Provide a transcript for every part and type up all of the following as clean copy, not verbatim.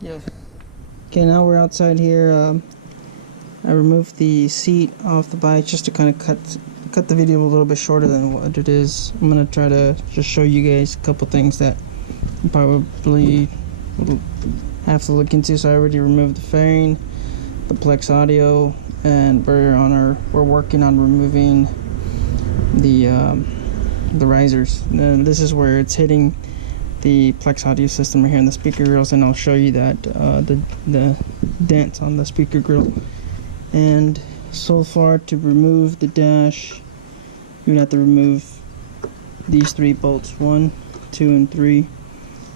Yeah. Okay, now we're outside here. I removed the seat off the bike just to kind of cut the video a little bit shorter than what it is. I'm gonna try to just show you guys a couple things that you probably have to look into. So I already removed the fairing, the Plex audio, and we're working on removing the risers. And this is where it's hitting the Plex audio system right here in the speaker grills, and I'll show you that the dent on the speaker grill. And so far, to remove the dash, you would have to remove these 3 bolts, 1, 2, and 3.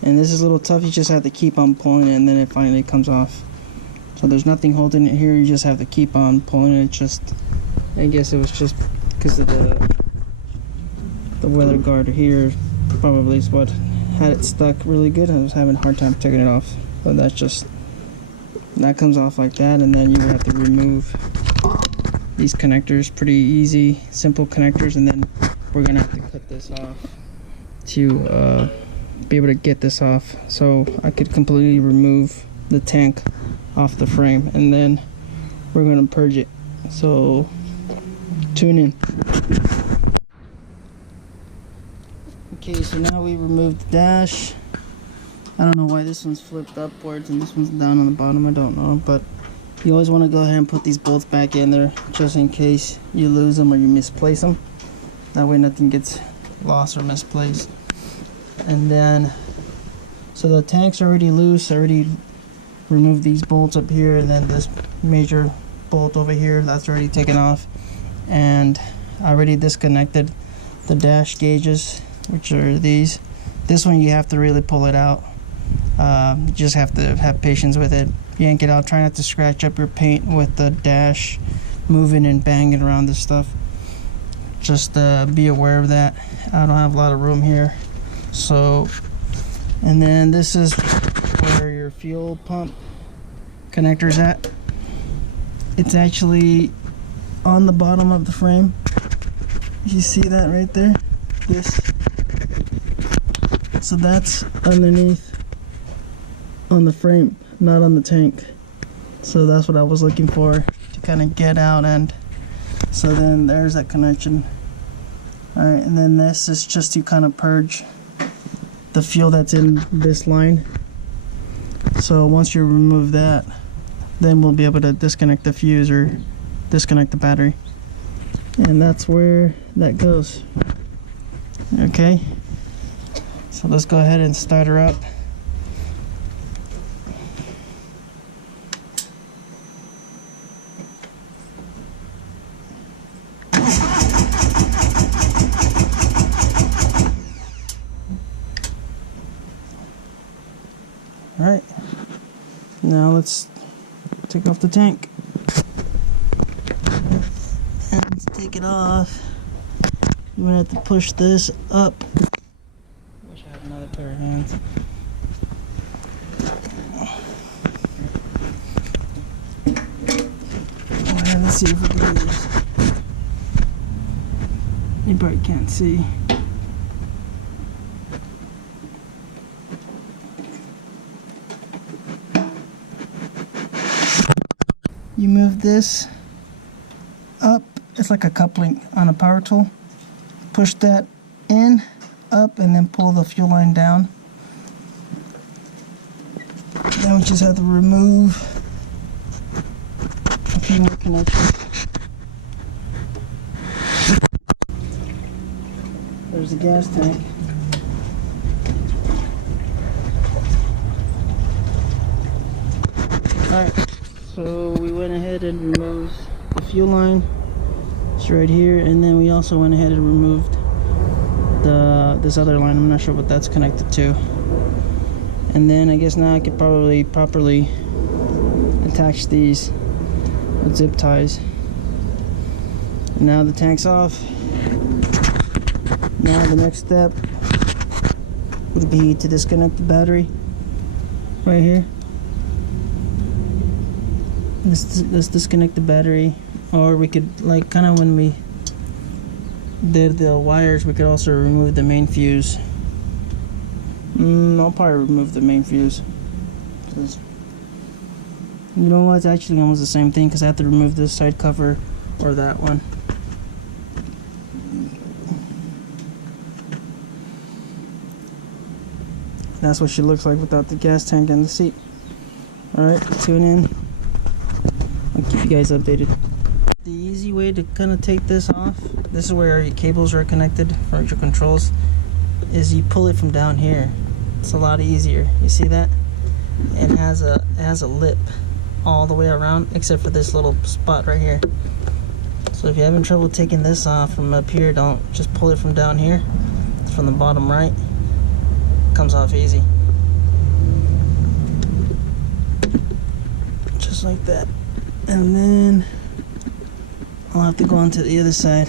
And this is a little tough. You just have to keep on pulling it, and then it finally comes off. So there's nothing holding it here. You just have to keep on pulling it. Just, I guess it was just because of the weather guard here. Probably is what had it stuck really good. I was having a hard time taking it off. So that's just, that comes off like that, and then you would have to remove these connectors. Pretty easy, simple connectors, and then we're gonna have to cut this off to be able to get this off, so I could completely remove the tank off the frame, and then we're gonna purge it. So tune in. Okay, so now we removed the dash. I don't know why this one's flipped upwards and this one's down on the bottom. I don't know, but you always want to go ahead and put these bolts back in there just in case you lose them or you misplace them. That way nothing gets lost or misplaced. And then, so the tank's already loose. I already removed these bolts up here, and then this major bolt over here, that's already taken off. And I already disconnected the dash gauges, which are these. This one you have to really pull it out. You just have to have patience with it. Yank it out. Try not to scratch up your paint with the dash moving and banging around this stuff. Just be aware of that. I don't have a lot of room here. So, and then this is where your fuel pump connector's at. It's actually on the bottom of the frame. You see that right there? This. So that's underneath on the frame, not on the tank. So that's what I was looking for to kind of get out, and so then there's that connection. Alright, and then this is just to kind of purge the fuel that's in this line. So once you remove that, then we'll be able to disconnect the fuse or disconnect the battery. And that's where that goes. Okay, so let's go ahead and start her up. Alright, now let's take off the tank. And let's take it off. You're gonna have to push this up. Wish I had another pair of hands. Alright, let's see if we can do this. You probably can't see. You move this up, it's like a coupling on a power tool. Push that in, up, and then pull the fuel line down. Then we just have to remove a few more connections. There's the gas tank. Alright. So we went ahead and removed the fuel line. It's right here, and then we also went ahead and removed this other line. I'm not sure what that's connected to. And then I guess now I could probably properly attach these with zip ties. And now the tank's off. Now the next step would be to disconnect the battery right here. Let's disconnect the battery, or we could, like, kind of when we did the wires, we could also remove the main fuse. I'll probably remove the main fuse. It's You know what? It's actually almost the same thing because I have to remove this side cover or that one. That's what she looks like without the gas tank and the seat. Alright, tune in. I'll keep you guys updated. The easy way to kind of take this off, this is where your cables are connected for your controls, is you pull it from down here. It's a lot easier. You see that? It has a lip all the way around except for this little spot right here. So if you're having trouble taking this off from up here, don't just pull it from down here. It's from the bottom right. Comes off easy. Just like that. And then I'll have to go on to the other side.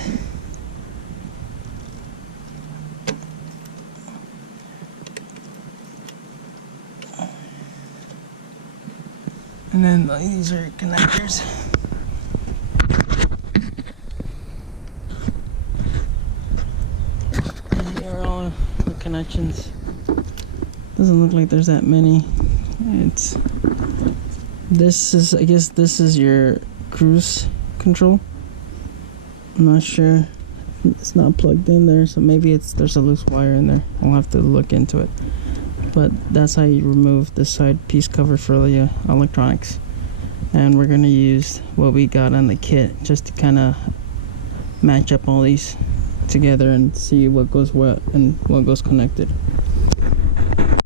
And then these are connectors. And here are all the connections. Doesn't look like there's that many. This is, I guess this is your cruise control. I'm not sure. It's not plugged in there, so maybe there's a loose wire in there. I'll have to look into it. But that's how you remove the side piece cover for the electronics. And we're gonna use what we got on the kit just to kind of match up all these together and see what goes what and what goes connected.